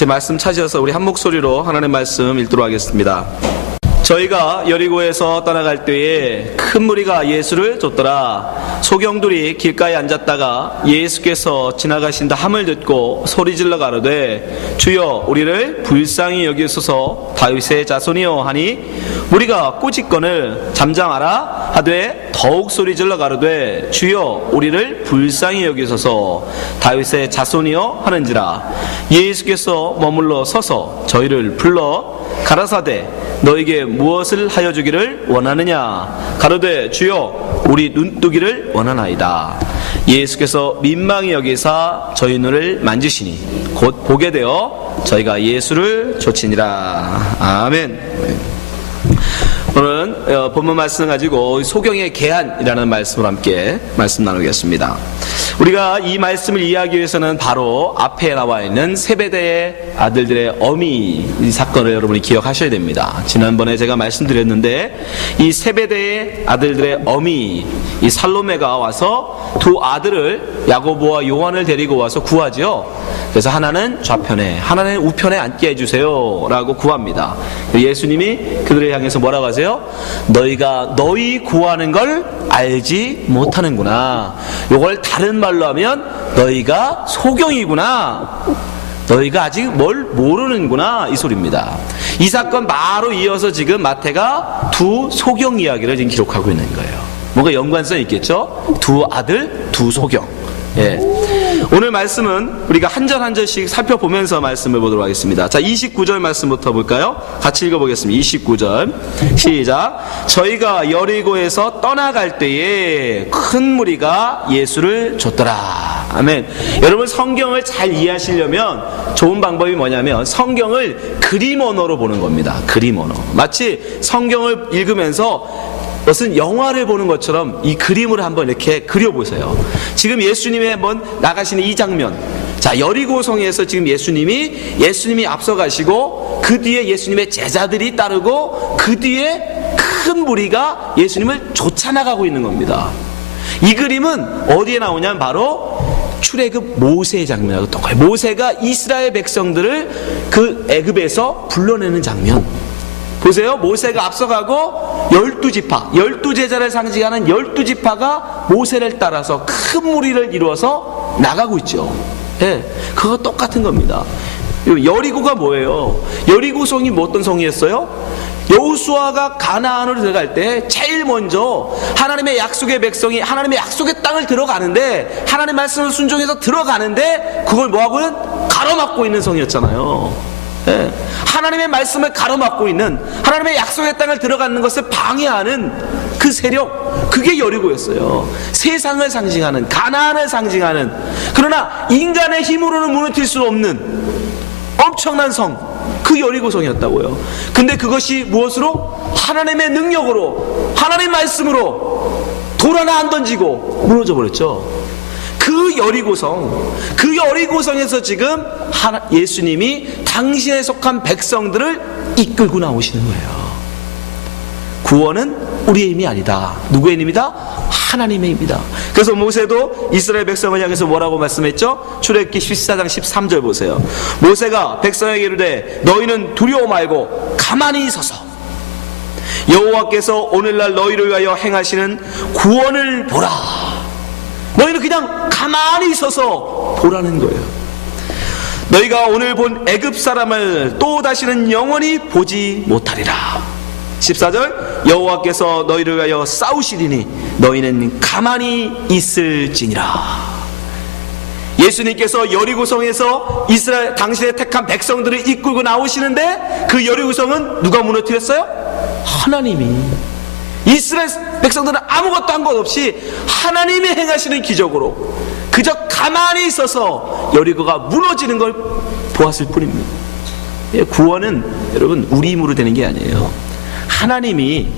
제 말씀 찾으셔서 우리 한 목소리로 하나님의 말씀 읽도록 하겠습니다. 저희가 여리고에서 떠나갈 때에 큰 무리가 예수를 쫓더라. 소경들이 길가에 앉았다가 예수께서 지나가신다 함을 듣고 소리질러 가로되 주여 우리를 불쌍히 여기소서 다윗의 자손이여 하니 무리가 꾸짖거늘 잠잠하라 하되 더욱 소리질러 가로되 주여 우리를 불쌍히 여기소서 다윗의 자손이여 하는지라. 예수께서 머물러 서서 저희를 불러 가라사대 너에게 무엇을 하여 주기를 원하느냐 가로되 주여 우리 눈뜨기를 원하나이다. 예수께서 민망히 여기사 저희 눈을 만지시니 곧 보게 되어 저희가 예수를 좇으니라. 아멘. 오늘은 본문 말씀을 가지고 소경의 계한이라는 말씀을 함께 말씀 나누겠습니다. 우리가 이 말씀을 이해하기 위해서는 바로 앞에 나와 있는 세베대의 아들들의 어미 이 사건을 여러분이 기억하셔야 됩니다. 지난번에 제가 말씀드렸는데 이 세베대의 아들들의 어미 이 살로메가 와서 두 아들을 야고보와 요한을 데리고 와서 구하죠. 그래서 하나는 좌편에 하나는 우편에 앉게 해주세요 라고 구합니다. 예수님이 그들을 향해서 뭐라고 하세요? 너희가 너희 구하는 걸 알지 못하는구나. 요걸 다른 말로 하면 너희가 소경이구나. 너희가 아직 뭘 모르는구나 이 소리입니다. 이 사건 바로 이어서 지금 마태가 두 소경 이야기를 지금 기록하고 있는 거예요. 뭔가 연관성이 있겠죠? 두 아들 두 소경. 예. 오늘 말씀은 우리가 한 절 한 절씩 살펴보면서 말씀을 보도록 하겠습니다. 자, 29절 말씀부터 볼까요? 같이 읽어보겠습니다. 29절 시작. 저희가 여리고에서 떠나갈 때에 큰 무리가 예수를 쫓더라. 아멘. 여러분 성경을 잘 이해하시려면 좋은 방법이 뭐냐면 성경을 그림 언어로 보는 겁니다. 그림 언어. 마치 성경을 읽으면서 무슨 영화를 보는 것처럼 이 그림을 한번 이렇게 그려보세요. 지금 예수님이 한번 나가시는 이 장면. 자, 여리고성에서 지금 예수님이 앞서가시고 그 뒤에 예수님의 제자들이 따르고 그 뒤에 큰 무리가 예수님을 쫓아나가고 있는 겁니다. 이 그림은 어디에 나오냐면 바로 출애굽 모세의 장면하고 똑같아요. 모세가 이스라엘 백성들을 그 애굽에서 불러내는 장면. 보세요. 모세가 앞서가고 12지파, 12제자를 상징하는 12지파가 모세를 따라서 큰 무리를 이루어서 나가고 있죠. 예, 그거 똑같은 겁니다. 여리고가 뭐예요? 여리고성이 뭐 어떤 성이었어요? 여호수아가 가나안으로 들어갈 때 제일 먼저 하나님의 약속의 백성이 하나님의 약속의 땅을 들어가는데 하나님의 말씀을 순종해서 들어가는데 그걸 뭐하고는 가로막고 있는 성이었잖아요. 예, 하나님의 말씀을 가로막고 있는 하나님의 약속의 땅을 들어가는 것을 방해하는 그 세력, 그게 여리고였어요. 세상을 상징하는, 가나안을 상징하는, 그러나 인간의 힘으로는 무너뜨릴 수 없는 엄청난 성, 그 여리고성이었다고요. 근데 그것이 무엇으로? 하나님의 능력으로, 하나님의 말씀으로 돌 하나 안 던지고 무너져 버렸죠. 그 여리고성에서 지금 예수님이 당신에 속한 백성들을 이끌고 나오시는 거예요. 구원은 우리의 힘이 아니다. 누구의 힘이다? 하나님의 힘이다. 그래서 모세도 이스라엘 백성을 향해서 뭐라고 말씀했죠? 출애굽기 14장 13절 보세요. 모세가 백성에게 이르되 너희는 두려워 말고 가만히 서서 여호와께서 오늘날 너희를 위하여 행하시는 구원을 보라. 너희는 그냥 가만히 서서 보라는 거예요. 너희가 오늘 본 애굽 사람을 또 다시는 영원히 보지 못하리라. 14절 여호와께서 너희를 위하여 싸우시리니 너희는 가만히 있을지니라. 예수님께서 여리고성에서 이스라엘 당신의 택한 백성들을 이끌고 나오시는데 그 여리고성은 누가 무너뜨렸어요? 하나님이. 이스라엘 백성들은 아무것도 한 것 없이 하나님이 행하시는 기적으로 그저 가만히 있어서 여리고가 무너지는 걸 보았을 뿐입니다. 구원은 여러분 우리 힘으로 되는 게 아니에요. 하나님이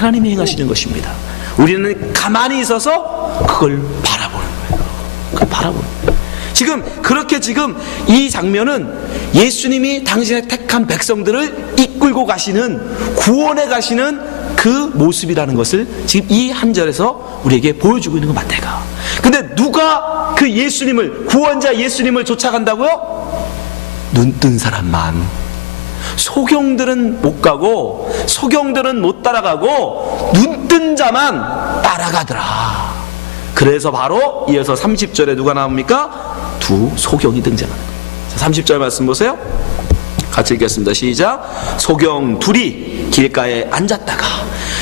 행하시는 것입니다. 우리는 가만히 있어서 그걸 바라보는 거예요. 그걸 바라보는 거예요. 지금 이 장면은 예수님이 당신의 택한 백성들을 이끌고 가시는, 구원해 가시는 그 모습이라는 것을 지금 이 한 절에서 우리에게 보여주고 있는 거 마태가. 근데 누가 그 예수님을, 구원자 예수님을 쫓아간다고요? 눈뜬 사람만. 소경들은 못 가고 소경들은 못 따라가고 눈뜬 자만 따라가더라. 그래서 바로 이어서 30절에 누가 나옵니까? 두 소경이 등장합니다. 30절 말씀 보세요. 같이 읽겠습니다. 시작. 소경 둘이 길가에 앉았다가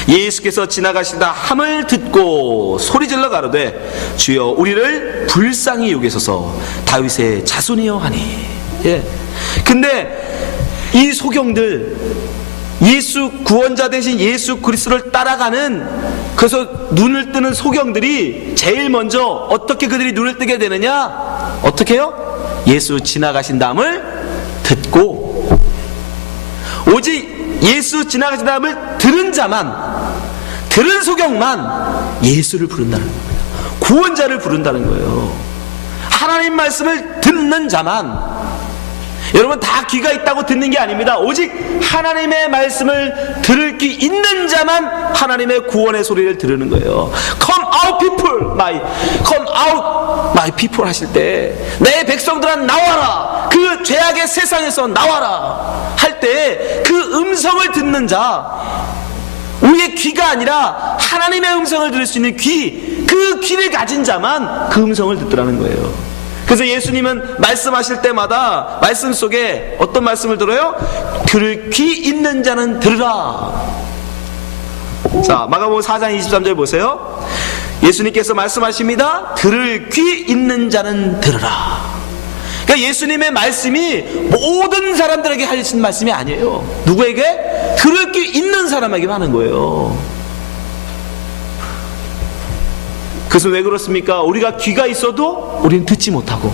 예수께서 지나가시다 함을 듣고 소리질러 가로되 주여 우리를 불쌍히 여기소서 다윗의 자손이여 하니. 예. 근데 이 소경들, 예수 구원자 대신 예수 그리스도를 따라가는, 그래서 눈을 뜨는 소경들이 제일 먼저 어떻게 그들이 눈을 뜨게 되느냐? 어떻게 해요? 예수 지나가신다함을 듣고, 오직 예수 지나가신다함을 들은 자만, 들은 소경만 예수를 부른다는 겁니다. 구원자를 부른다는 거예요. 하나님 말씀을 듣는 자만. 여러분, 다 귀가 있다고 듣는 게 아닙니다. 오직 하나님의 말씀을 들을 귀 있는 자만 하나님의 구원의 소리를 들으는 거예요. Come out people, come out my people 하실 때, 내 백성들아 나와라, 그 죄악의 세상에서 나와라 할 때 그 음성을 듣는 자, 우리의 귀가 아니라 하나님의 음성을 들을 수 있는 귀, 그 귀를 가진 자만 그 음성을 듣더라는 거예요. 그래서 예수님은 말씀하실 때마다 말씀 속에 어떤 말씀을 들어요? 들을 귀 있는 자는 들으라. 자, 마가복음 4장 23절 보세요. 예수님께서 말씀하십니다. 들을 귀 있는 자는 들으라. 그러니까 예수님의 말씀이 모든 사람들에게 하신 말씀이 아니에요. 누구에게? 들을 귀 있는 사람에게만 하는 거예요. 그래서 왜 그렇습니까? 우리가 귀가 있어도 우리는 듣지 못하고,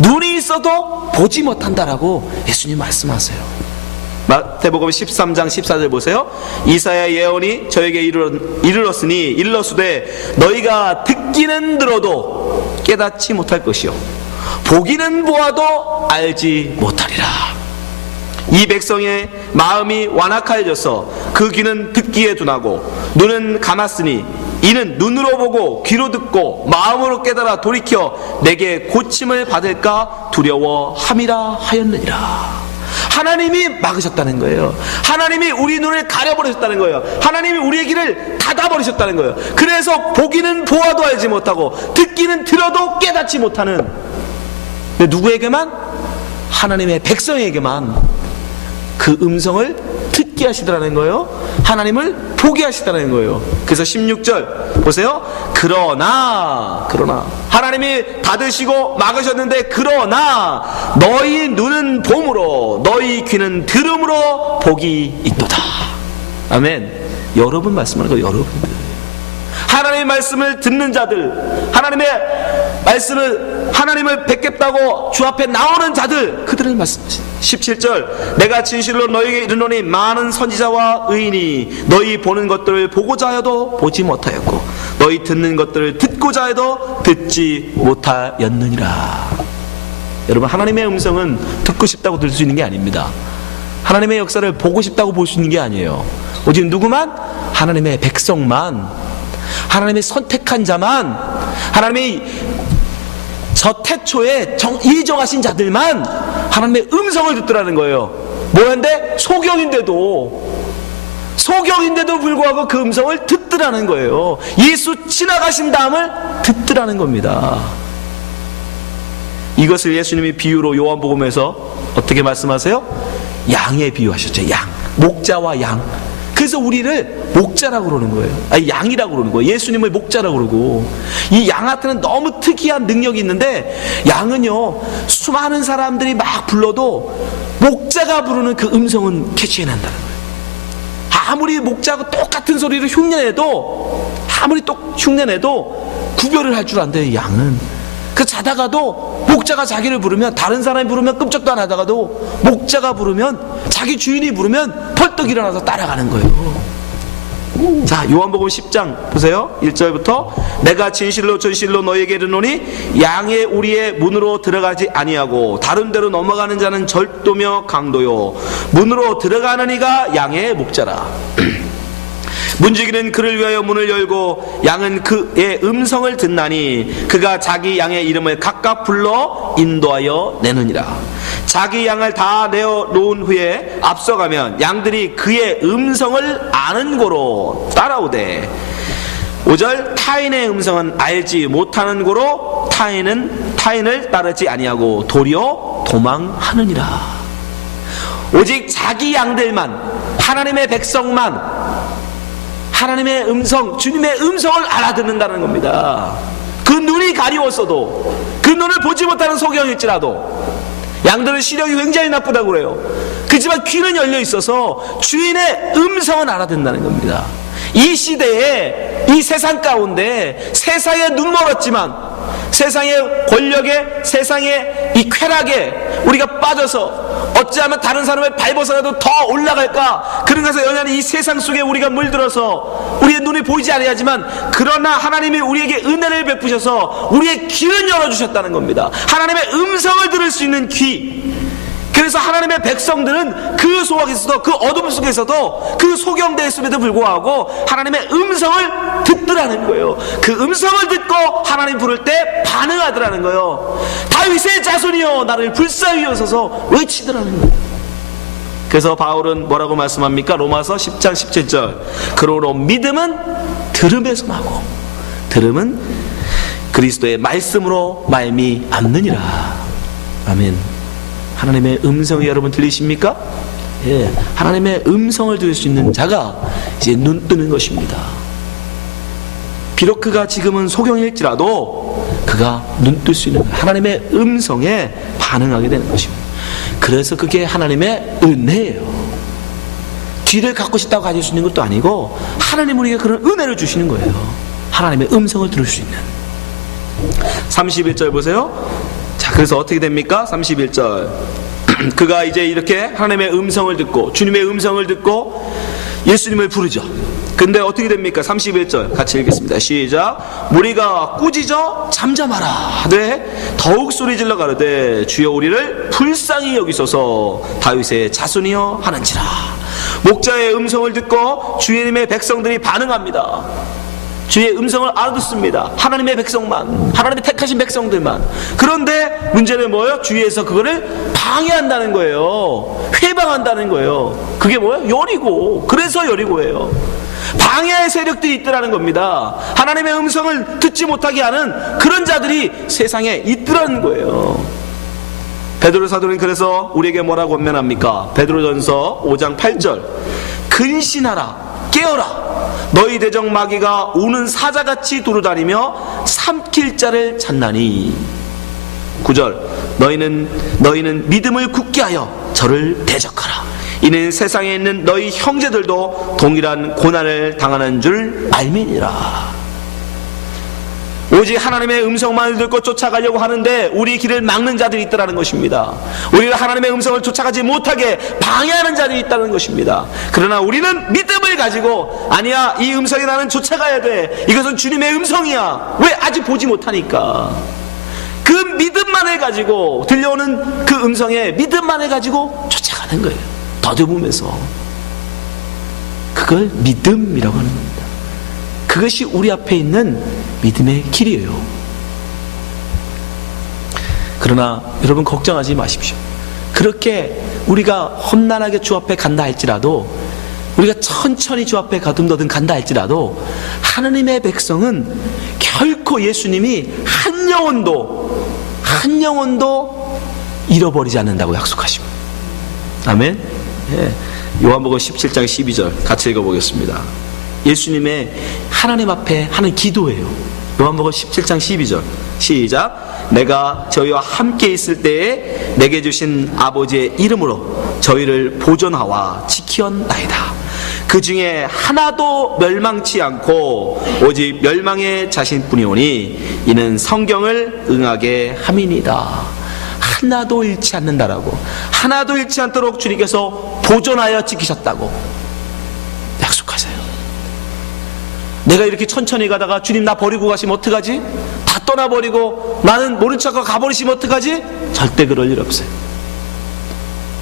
눈이 있어도 보지 못한다라고 예수님 말씀하세요. 마태복음 13장 14절 보세요. 이사야 예언이 저에게 이르렀으되 너희가 듣기는 들어도 깨닫지 못할 것이요 보기는 보아도 알지 못하리라. 이 백성의 마음이 완악하여져서 그 귀는 듣기에 둔하고 눈은 감았으니 이는 눈으로 보고 귀로 듣고 마음으로 깨달아 돌이켜 내게 고침을 받을까 두려워함이라 하였느니라. 하나님이 막으셨다는 거예요. 하나님이 우리 눈을 가려버리셨다는 거예요. 하나님이 우리의 귀를 닫아버리셨다는 거예요. 그래서 보기는 보아도 알지 못하고 듣기는 들어도 깨닫지 못하는, 누구에게만? 하나님의 백성에게만 그 음성을 듣게 하시더라는 거예요. 하나님을 보게 하시더라는 거예요. 그래서 16절 보세요. 그러나 하나님이 닫으시고 막으셨는데, 그러나 너희 눈은 봄으로 너희 귀는 들음으로 복이 있도다. 아멘. 여러분 말씀하는 거예요. 여러분들, 하나님의 말씀을 듣는 자들, 하나님을 뵙겠다고 주 앞에 나오는 자들, 그들을 말씀하십니다. 17절 내가 진실로 너희에게 이르노니 많은 선지자와 의인이 너희 보는 것들을 보고자 하여도 보지 못하였고 너희 듣는 것들을 듣고자 해도 듣지 못하였느니라. 여러분, 하나님의 음성은 듣고 싶다고 들을 수 있는 게 아닙니다. 하나님의 역사를 보고 싶다고 볼 수 있는 게 아니에요. 오직 누구만? 하나님의 백성만, 하나님의 선택한 자만, 하나님의 저 태초에 이정하신 자들만 하나님의 음성을 듣더라는 거예요. 뭐였는데? 소경인데도 불구하고 그 음성을 듣더라는 거예요. 예수 지나가신 다음을 듣더라는 겁니다. 이것을 예수님이 비유로 요한복음에서 어떻게 말씀하세요? 양에 비유하셨죠. 양, 목자와 양. 그래서 우리를 목자라고 그러는 거예요. 아니, 양이라고 그러는 거예요. 예수님을 목자라고 그러고. 이 양한테는 너무 특이한 능력이 있는데, 양은요 수많은 사람들이 막 불러도 목자가 부르는 그 음성은 캐치해낸다는 거예요. 아무리 목자하고 똑같은 소리를 흉내내도 구별을 할 줄 안돼요. 양은. 그 자다가도 목자가 자기를 부르면, 다른 사람이 부르면 끔찍도 안 하다가도 목자가 부르면, 자기 주인이 부르면 벌떡 일어나서 따라가는 거예요. 자, 요한복음 10장 보세요. 1절부터 내가 진실로 너희에게 이르노니 양의 우리의 문으로 들어가지 아니하고 다른 데로 넘어가는 자는 절도며 강도요 문으로 들어가는 이가 양의 목자라. 문지기는 그를 위하여 문을 열고 양은 그의 음성을 듣나니 그가 자기 양의 이름을 각각 불러 인도하여 내느니라. 자기 양을 다 내어놓은 후에 앞서가면 양들이 그의 음성을 아는 고로 따라오되 5절 타인의 음성은 알지 못하는 고로 타인을 따르지 아니하고 도리어 도망하느니라. 오직 자기 양들만, 하나님의 백성만 하나님의 음성, 주님의 음성을 알아듣는다는 겁니다. 그 눈이 가리웠어도, 그 눈을 보지 못하는 소경일지라도 양들의 시력이 굉장히 나쁘다고 그래요. 그렇지만 귀는 열려 있어서 주인의 음성은 알아듣는다는 겁니다. 이 시대에, 이 세상 가운데 세상에 눈멀었지만, 세상의 권력에, 세상의 이 쾌락에 우리가 빠져서 어찌하면 다른 사람을 밟아서라도 더 올라갈까, 그러면서 연연히 이 세상 속에 우리가 물들어서 우리의 눈이 보이지 아니하지만, 그러나 하나님이 우리에게 은혜를 베푸셔서 우리의 귀를 열어주셨다는 겁니다. 하나님의 음성을 들을 수 있는 귀. 그래서 하나님의 백성들은 그 소악에서도, 그 어둠 속에서도, 그 소경되었음에도 불구하고 하나님의 음성을 듣더라는 거예요. 그 음성을 듣고 하나님 부를 때 반응하더라는 거예요. 다윗의 자손이여 나를 불사위에 서서 외치더라는 거예요. 그래서 바울은 뭐라고 말씀합니까? 로마서 10장 17절 그러므로 믿음은 들음에서 나고 들음은 그리스도의 말씀으로 말미암느니라. 아멘. 하나님의 음성이 여러분 들리십니까? 예, 하나님의 음성을 들을 수 있는 자가 이제 눈 뜨는 것입니다. 비록 그가 지금은 소경일지라도 그가 눈 뜰 수 있는 하나님의 음성에 반응하게 되는 것입니다. 그래서 그게 하나님의 은혜예요. 뒤를 갖고 싶다고 가질 수 있는 것도 아니고 하나님 우리에게 그런 은혜를 주시는 거예요. 하나님의 음성을 들을 수 있는. 31절 보세요. 자, 그래서 어떻게 됩니까? 31절 그가 이제 이렇게 하나님의 음성을 듣고 주님의 음성을 듣고 예수님을 부르죠. 근데 어떻게 됩니까? 31절 같이 읽겠습니다. 시작. 무리가 꾸짖어 잠잠하라 하되 더욱 소리질러 가로되 주여 우리를 불쌍히 여기소서 다윗의 자손이여 하는지라. 목자의 음성을 듣고 주님의 백성들이 반응합니다. 주의 음성을 알아듣습니다. 하나님의 백성만, 하나님의 택하신 백성들만. 그런데 문제는 뭐예요? 주위에서 그거를 방해한다는 거예요. 회방한다는 거예요. 그게 뭐예요? 여리고. 그래서 여리고예요. 방해의 세력들이 있더라는 겁니다. 하나님의 음성을 듣지 못하게 하는 그런 자들이 세상에 있더라는 거예요. 베드로 사도는 그래서 우리에게 뭐라고 권면합니까? 베드로전서 5장 8절 근신하라 깨어라 너희 대적 마귀가 우는 사자같이 두루다니며 삼킬 자를 찾나니. 9절 너희는 믿음을 굳게 하여 저를 대적하라. 이는 세상에 있는 너희 형제들도 동일한 고난을 당하는 줄 알미니라. 오직 하나님의 음성만을 듣고 쫓아가려고 하는데 우리 길을 막는 자들이 있다는 것입니다. 우리가 하나님의 음성을 쫓아가지 못하게 방해하는 자들이 있다는 것입니다. 그러나 우리는 믿음을 가지고 아니야, 이 음성이 나는 쫓아가야 돼. 이것은 주님의 음성이야. 왜? 아직 보지 못하니까. 그 믿음만을 가지고, 들려오는 그 음성에 믿음만을 가지고 쫓아가는 거예요. 더듬으면서. 그걸 믿음이라고 하는 겁니다. 그것이 우리 앞에 있는 믿음의 길이에요. 그러나 여러분 걱정하지 마십시오. 그렇게 우리가 험난하게 주 앞에 간다 할지라도, 우리가 천천히 주 앞에 가듬더듬 간다 할지라도 하나님의 백성은 결코 예수님이 한 영혼도 잃어버리지 않는다고 약속하십니다. 아멘. 예. 요한복음 17장 12절 같이 읽어보겠습니다. 예수님의 하나님 앞에 하는 기도예요. 요한복음 17장 12절 시작. 내가 저희와 함께 있을 때에 내게 주신 아버지의 이름으로 저희를 보존하와 지키었나이다. 그 중에 하나도 멸망치 않고 오직 멸망의 자신뿐이오니 이는 성경을 응하게 함이니이다. 하나도 잃지 않는다라고, 하나도 잃지 않도록 주님께서 보존하여 지키셨다고 약속하세요. 내가 이렇게 천천히 가다가 주님 나 버리고 가시면 어떡하지? 다 떠나버리고 나는 모른 척하고 가버리시면 어떡하지? 절대 그럴 일 없어요.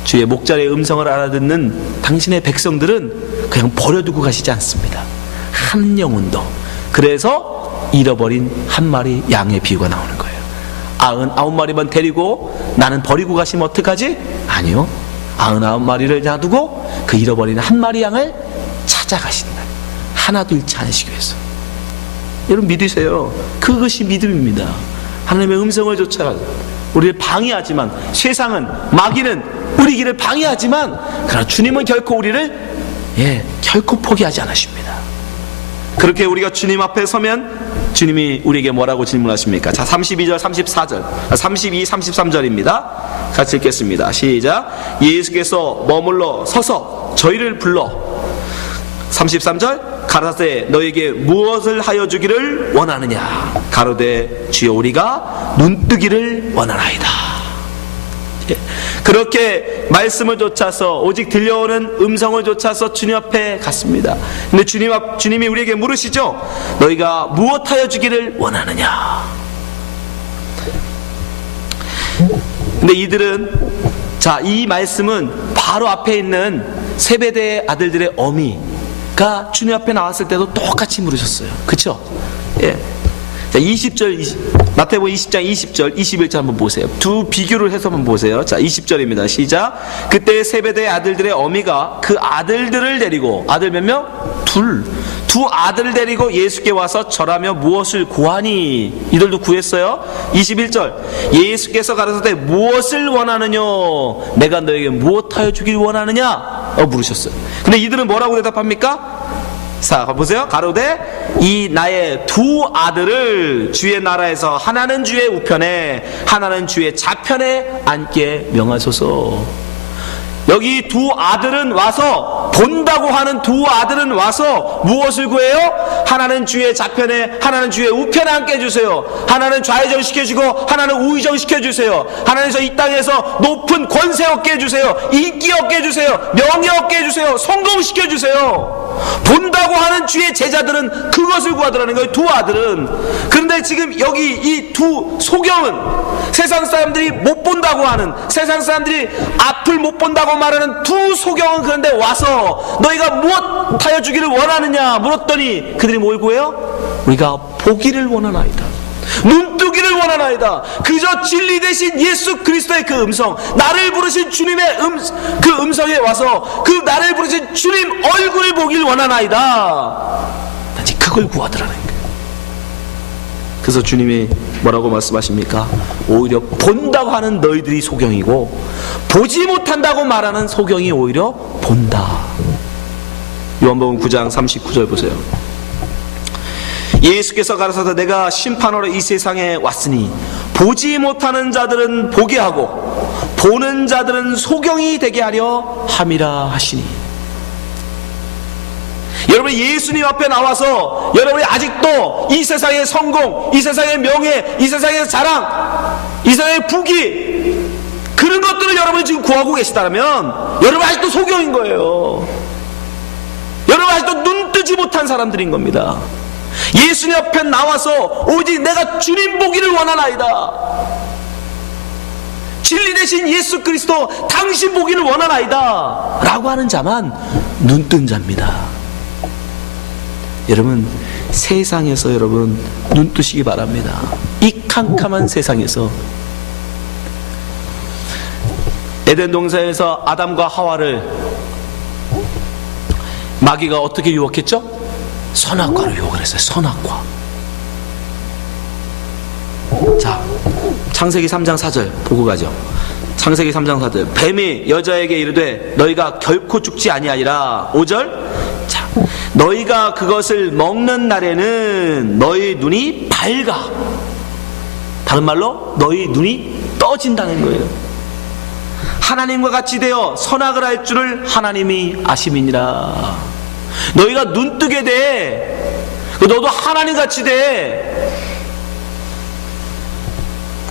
주의 목자의 음성을 알아듣는 당신의 백성들은 그냥 버려두고 가시지 않습니다. 한 영혼도. 그래서 잃어버린 한 마리 양의 비유가 나오는 거예요. 99마리만 데리고 나는 버리고 가시면 어떡하지? 아니요, 99마리를 놔두고 그 잃어버린 한 마리 양을 찾아가신다. 하나도 잃지 않으시기 위해서. 여러분 믿으세요. 그것이 믿음입니다. 하나님의 음성을 쫓아가서 우리를 방해하지만, 세상은, 마귀는 우리 길을 방해하지만, 그러나 주님은 결코 우리를 결코 포기하지 않으십니다. 그렇게 우리가 주님 앞에 서면 주님이 우리에게 뭐라고 질문하십니까? 자, 32절, 34절, 32, 33절입니다. 같이 읽겠습니다. 시작. 예수께서 머물러 서서 저희를 불러 33절 가라사대 너에게 무엇을 하여 주기를 원하느냐? 가로되 주여 우리가 눈뜨기를 원하나이다. 그렇게 말씀을 쫓아서, 오직 들려오는 음성을 쫓아서 주님 앞에 갔습니다. 근데 주님이 우리에게 물으시죠. 너희가 무엇 하여 주기를 원하느냐? 근데 이들은, 자, 이 말씀은 바로 앞에 있는 세베대의 아들들의 어미가 주님 앞에 나왔을 때도 똑같이 물으셨어요. 그쵸? 예. 자, 20절, 마태복음 20장 20절, 21절 한번 보세요. 두 비교를 해서 한번 보세요. 자, 20절입니다. 시작. 그때 세베대의 아들들의 어미가 그 아들들을 데리고, 아들 몇 명? 두 아들을 데리고 예수께 와서 절하며 무엇을 구하니? 이들도 구했어요. 21절. 예수께서 가라사대 무엇을 원하느냐? 내가 너에게 무엇하여 주길 원하느냐? 물으셨어요. 근데 이들은 뭐라고 대답합니까? 자, 보세요. 가로되 이 나의 두 아들을 주의 나라에서 하나는 주의 우편에 하나는 주의 좌편에 앉게 명하소서. 여기 두 아들은 와서, 본다고 하는 두 아들은 와서 무엇을 구해요? 하나는 주의 좌편에 하나는 주의 우편에 앉게 해주세요. 하나는 좌회전 시켜주고 하나는 우회전 시켜주세요. 하나님께서 이 땅에서 높은 권세 얻게 해주세요. 인기 얻게 해주세요. 명예 얻게 해주세요. 성공시켜주세요. 본다고 하는 주의 제자들은 그것을 구하더라는 거예요. 두 아들은. 그런데 지금 여기 이 두 소경은, 세상 사람들이 못 본다고 하는, 세상 사람들이 앞을 못 본다고 말하는 두 소경은, 그런데 와서 너희가 무엇 하여 주기를 원하느냐 물었더니 그들이 뭘 구해요? 우리가 보기를 원하나이다. 눈뜨기를 원하나이다. 그저 진리 되신 예수 그리스도의 그 음성, 나를 부르신 주님의 그 음성에 와서 그 나를 부르신 주님 얼굴을 보길 원하나이다. 단지 그걸 구하더라는 거예요. 그래서 주님이 뭐라고 말씀하십니까? 오히려 본다고 하는 너희들이 소경이고 보지 못한다고 말하는 소경이 오히려 본다. 요한복음 9장 39절 보세요. 예수께서 가라사대 내가 심판하러 이 세상에 왔으니 보지 못하는 자들은 보게 하고 보는 자들은 소경이 되게 하려 함이라 하시니. 여러분이 예수님 앞에 나와서 여러분이 아직도 이 세상의 성공, 이 세상의 명예, 이 세상의 자랑, 이 세상의 부귀, 그런 것들을 여러분이 지금 구하고 계시다면 여러분 아직도 소경인 거예요. 여러분 아직도 눈 뜨지 못한 사람들인 겁니다. 예수님 앞에 나와서 오직 내가 주님 보기를 원하나이다, 진리 되신 예수 그리스도 당신 보기를 원하나이다 라고 하는 자만 눈뜬 자입니다. 여러분 세상에서 여러분 눈 뜨시기 바랍니다. 이 캄캄한 세상에서. 에덴 동산에서 아담과 하와를 마귀가 어떻게 유혹했죠? 선악과로 유혹을 했어요. 선악과. 자, 창세기 3장 4절 보고 가죠. 창세기 3장 4절. 뱀이 여자에게 이르되 너희가 결코 죽지 아니하리라. 5절. 자, 너희가 그것을 먹는 날에는 너희 눈이 밝아. 다른 말로 너희 눈이 떠진다는 거예요. 하나님과 같이 되어 선악을 할 줄을 하나님이 아심이니라. 너희가 눈 뜨게 돼. 너도 하나님 같이 돼.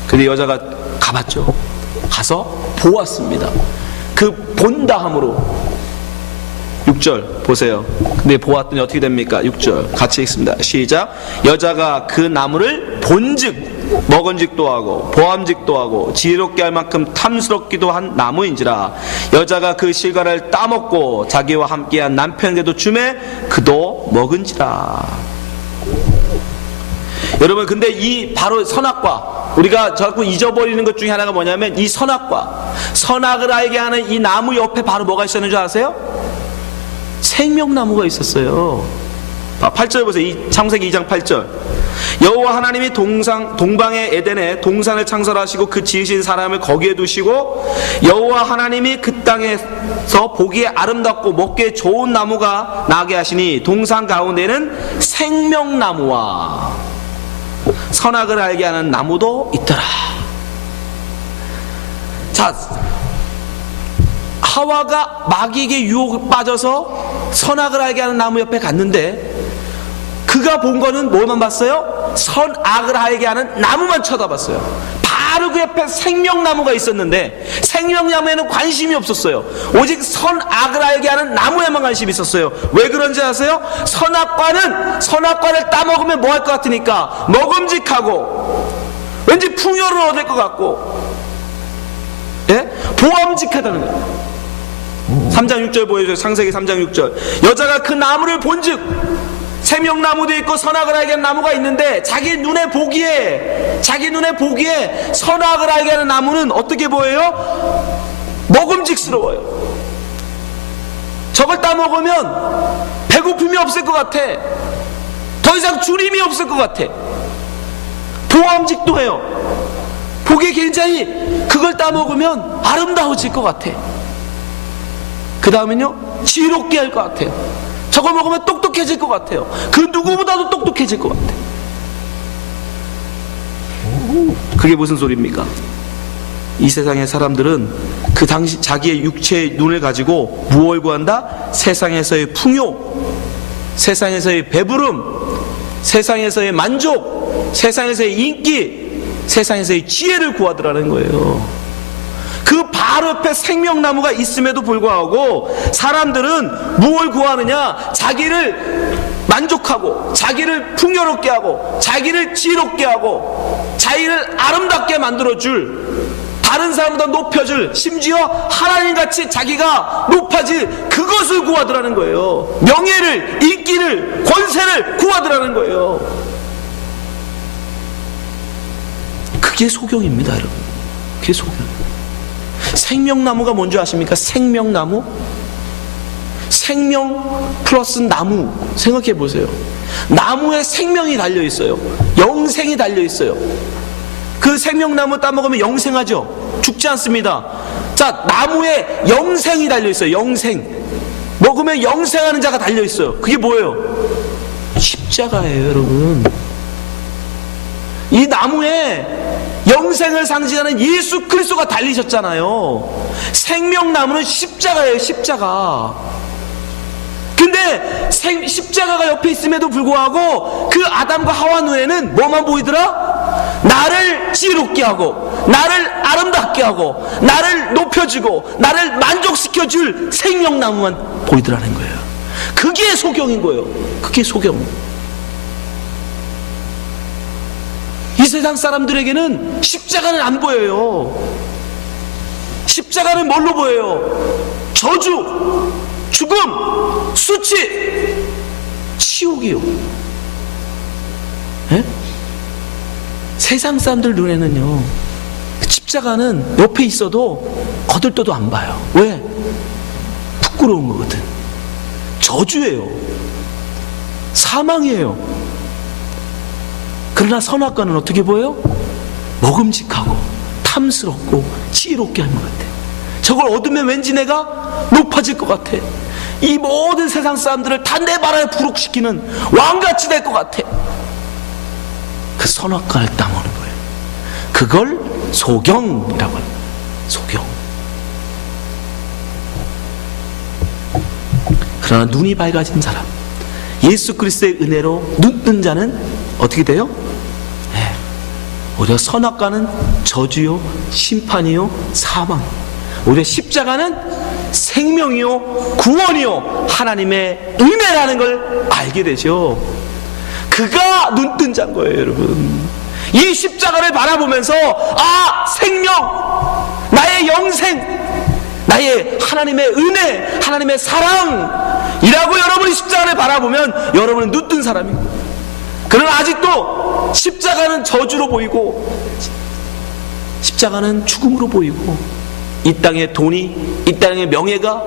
근데 여자가 가봤죠. 가서 보았습니다. 그 본다함으로. 6절 보세요. 근데 보았더니 어떻게 됩니까? 6절 같이 읽습니다. 시작. 여자가 그 나무를 본즉 먹은직도 하고 보암직도 하고 지혜롭게 할 만큼 탐스럽기도 한 나무인지라. 여자가 그 실과를 따먹고 자기와 함께한 남편에게도 주매 그도 먹은지라. 여러분, 근데 이 바로 선악과, 우리가 자꾸 잊어버리는 것 중에 하나가 뭐냐면 이 선악과, 선악을 알게 하는 이 나무 옆에 바로 뭐가 있었는 줄 아세요? 생명나무가 있었어요. 8절 보세요. 창세기 2장 8절. 여호와 하나님이 동방의 에덴에 동산을 창설하시고 그 지으신 사람을 거기에 두시고 여호와 하나님이 그 땅에서 보기에 아름답고 먹기에 좋은 나무가 나게 하시니 동산 가운데는 생명나무와 선악을 알게 하는 나무도 있더라. 자, 하와가 마귀에게 유혹에 빠져서 선악을 알게 하는 나무 옆에 갔는데 그가 본 거는 뭘만 봤어요? 선악을 알게 하는 나무만 쳐다봤어요. 바로 그 옆에 생명나무가 있었는데 생명나무에는 관심이 없었어요. 오직 선악을 알게 하는 나무에만 관심이 있었어요. 왜 그런지 아세요? 선악과를 따먹으면 뭐 할 것 같으니까 먹음직하고 왠지 풍요를 얻을 것 같고, 예? 보암직하다는 거예요. 3장 6절 보여줘요. 창세기 3장 6절. 여자가 그 나무를 본즉 생명나무도 있고 선악을 알게 하는 나무가 있는데 자기 눈에 보기에 선악을 알게 하는 나무는 어떻게 보여요? 먹음직스러워요. 저걸 따먹으면 배고픔이 없을 것 같아. 더 이상 주림이 없을 것 같아. 보암직도 해요. 보기에 굉장히 그걸 따먹으면 아름다워질 것 같아. 그 다음은요, 지혜롭게 할 것 같아요. 저걸 먹으면 똑똑해질 것 같아요. 그 누구보다도 똑똑해질 것 같아요. 그게 무슨 소리입니까? 이 세상의 사람들은 그 당시 자기의 육체의 눈을 가지고 무엇을 구한다? 세상에서의 풍요, 세상에서의 배부름, 세상에서의 만족, 세상에서의 인기, 세상에서의 지혜를 구하더라는 거예요. 그 바로 옆에 생명나무가 있음에도 불구하고 사람들은 무엇을 구하느냐? 자기를 만족하고 자기를 풍요롭게 하고 자기를 지혜롭게 하고 자기를 아름답게 만들어줄, 다른 사람보다 높여줄, 심지어 하나님같이 자기가 높아질 그것을 구하더라는 거예요. 명예를, 인기를, 권세를 구하더라는 거예요. 그게 소경입니다, 여러분. 그게 소경. 생명나무가 뭔지 아십니까? 생명나무? 생명 플러스 나무. 생각해 보세요. 나무에 생명이 달려있어요. 영생이 달려있어요. 그 생명나무 따먹으면 영생하죠? 죽지 않습니다. 자, 나무에 영생이 달려있어요. 영생. 먹으면 영생하는 자가 달려있어요. 그게 뭐예요? 십자가예요, 여러분. 이 나무에 영생을 상징하는 예수 그리스도가 달리셨잖아요. 생명나무는 십자가예요, 십자가. 근데 십자가가 옆에 있음에도 불구하고 그 아담과 하와 눈에는 뭐만 보이더라? 나를 지혜롭게 하고 나를 아름답게 하고 나를 높여주고 나를 만족시켜줄 생명나무만 보이더라는 거예요. 그게 소경인 거예요. 그게 소경. 이 세상 사람들에게는 십자가는 안 보여요. 십자가는 뭘로 보여요? 저주, 죽음, 수치, 치욕이요. 에? 세상 사람들 눈에는요, 십자가는 옆에 있어도 거들떠도 안 봐요. 왜? 부끄러운 거거든. 저주예요. 사망이에요. 그러나 선악과는 어떻게 보여요? 먹음직하고 탐스럽고 지혜롭게 하는 것 같아. 저걸 얻으면 왠지 내가 높아질 것 같아. 이 모든 세상 사람들을 다 내 바라에 부룩시키는 왕같이 될 것 같아. 그 선악과를 따먹는 거예요. 그걸 소경이라고 합니다. 소경. 그러나 눈이 밝아진 사람, 예수 그리스도의 은혜로 눈 뜬 자는 어떻게 돼요? 네. 오히려 선악과는 저주요, 심판이요, 사망. 오히려 십자가는 생명이요, 구원이요, 하나님의 은혜라는 걸 알게 되죠. 그가 눈 뜬 자인 거예요, 여러분. 이 십자가를 바라보면서 생명, 나의 영생, 나의 하나님의 은혜, 하나님의 사랑이라고 여러분이 십자가를 바라보면 여러분은 눈뜬 사람이고, 그러나 아직도 십자가는 저주로 보이고 십자가는 죽음으로 보이고, 이 땅의 돈이, 이 땅의 명예가,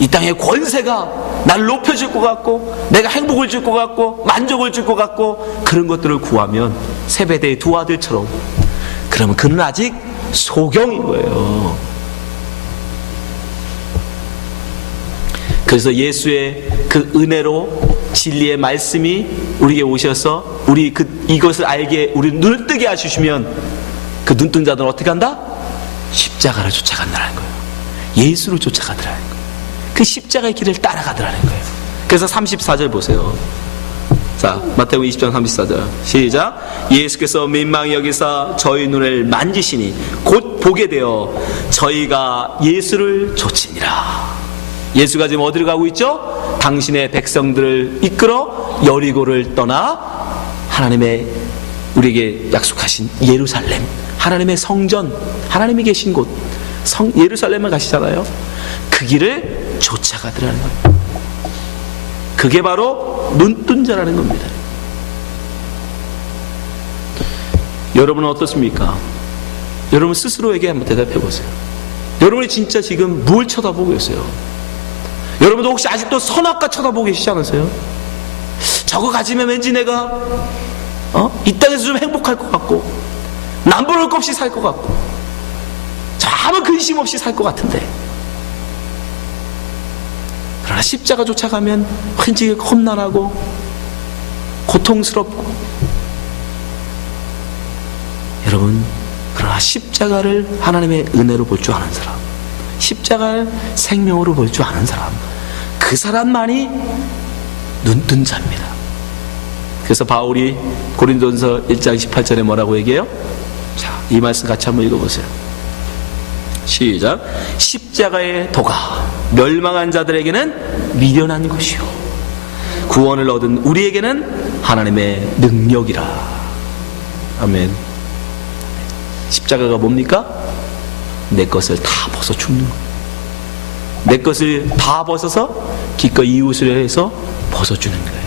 이 땅의 권세가 나를 높여줄 것 같고, 내가 행복을 줄 것 같고, 만족을 줄 것 같고, 그런 것들을 구하면 세베대의 두 아들처럼, 그러면 그는 아직 소경인 거예요. 그래서 예수의 그 은혜로 진리의 말씀이 우리에게 오셔서 우리 이것을 알게, 우리 눈을 뜨게 하시면 그 눈뜬 자들은 어떻게 한다? 십자가를 쫓아간다는 거예요. 예수를 쫓아가더라는 거예요. 그 십자가의 길을 따라가더라는 거예요. 그래서 34절 보세요. 자, 마태복음 20장 34절 시작. 예수께서 민망히 여기사 저희 눈을 만지시니 곧 보게 되어 저희가 예수를 좇으니라. 예수가 지금 어디로 가고 있죠? 당신의 백성들을 이끌어 여리고를 떠나 하나님의 우리에게 약속하신 예루살렘, 하나님의 성전, 하나님이 계신 곳 예루살렘을 가시잖아요. 그 길을 쫓아가더라는 거예요. 그게 바로 눈뜬 자라는 겁니다. 여러분은 어떻습니까? 여러분 스스로에게 한번 대답해 보세요. 여러분이 진짜 지금 뭘 쳐다보고 계세요? 여러분도 혹시 아직도 선악과 쳐다보고 계시지 않으세요? 저거 가지면 왠지 내가 이 땅에서 좀 행복할 것 같고, 남부를 것 없이 살 것 같고, 저 아무 근심 없이 살 것 같은데, 그러나 십자가 쫓아가면 왠지 험난하고 고통스럽고, 여러분, 그러나 십자가를 하나님의 은혜로 볼 줄 아는 사람, 십자가를 생명으로 볼 줄 아는 사람, 그 사람만이 눈뜬 자입니다. 그래서 바울이 고린도전서 1장 18절에 뭐라고 얘기해요? 자, 이 말씀 같이 한번 읽어보세요. 시작. 십자가의 도가 멸망한 자들에게는 미련한 것이요 구원을 얻은 우리에게는 하나님의 능력이라. 아멘. 십자가가 뭡니까? 내 것을 다 벗어 죽는 거예요. 내 것을 다 벗어서 기꺼이 이웃을 위해서 벗어주는 거예요.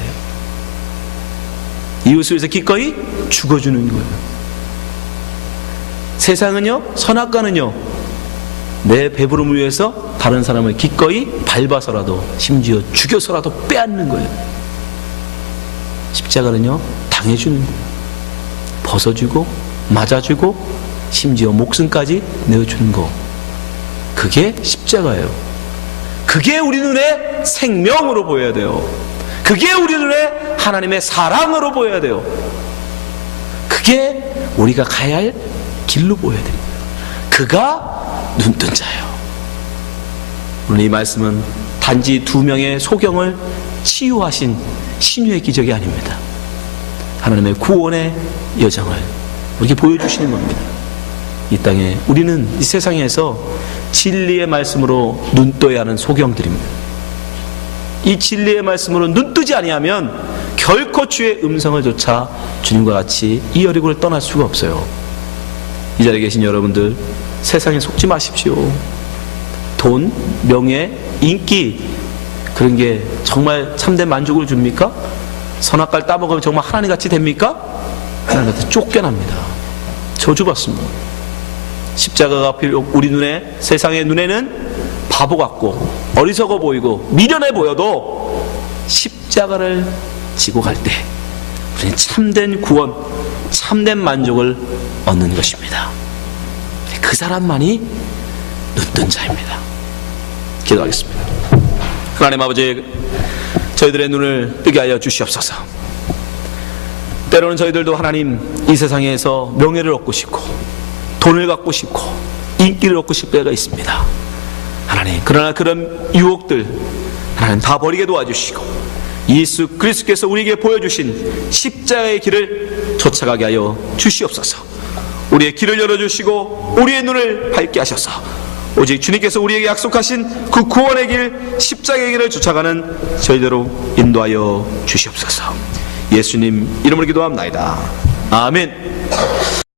이웃을 위해서 기꺼이 죽어주는 거예요. 세상은요, 선악과는요, 내 배부름을 위해서 다른 사람을 기꺼이 밟아서라도, 심지어 죽여서라도 빼앗는 거예요. 십자가는요, 당해주는 거예요. 벗어주고 맞아주고 심지어 목숨까지 내어주는 거, 그게 십자가예요. 그게 우리 눈에 생명으로 보여야 돼요. 그게 우리 눈에 하나님의 사랑으로 보여야 돼요. 그게 우리가 가야 할 길로 보여야 됩니다. 그가 눈뜬 자예요. 오늘 이 말씀은 단지 두 명의 소경을 치유하신 신유의 기적이 아닙니다. 하나님의 구원의 여정을 우리에게 보여주시는 겁니다. 이 땅에 우리는 이 세상에서 진리의 말씀으로 눈떠야 하는 소경들입니다. 이 진리의 말씀으로 눈뜨지 아니하면 결코 주의 음성을 조차 주님과 같이 이 여리고를 떠날 수가 없어요. 이 자리에 계신 여러분들, 세상에 속지 마십시오. 돈, 명예, 인기, 그런 게 정말 참된 만족을 줍니까? 선악과를 따먹으면 정말 하나님같이 됩니까? 하나님한테 쫓겨납니다. 저주받습니다. 십자가가 우리 눈에, 세상의 눈에는 바보 같고 어리석어 보이고 미련해 보여도 십자가를 지고 갈 때 우리는 참된 구원, 참된 만족을 얻는 것입니다. 그 사람만이 눈뜬 자입니다. 기도하겠습니다. 하나님 아버지, 저희들의 눈을 뜨게 하여 주시옵소서. 때로는 저희들도 하나님, 이 세상에서 명예를 얻고 싶고 돈을 갖고 싶고 인기를 얻고 싶을 때가 있습니다. 하나님, 그러나 그런 유혹들 하나님 다 버리게 도와주시고 예수 그리스도께서 우리에게 보여주신 십자가의 길을 쫓아가게 하여 주시옵소서. 우리의 길을 열어주시고 우리의 눈을 밝게 하셔서 오직 주님께서 우리에게 약속하신 그 구원의 길, 십자가의 길을 쫓아가는 저희대로 인도하여 주시옵소서. 예수님 이름으로 기도합나이다. 아멘.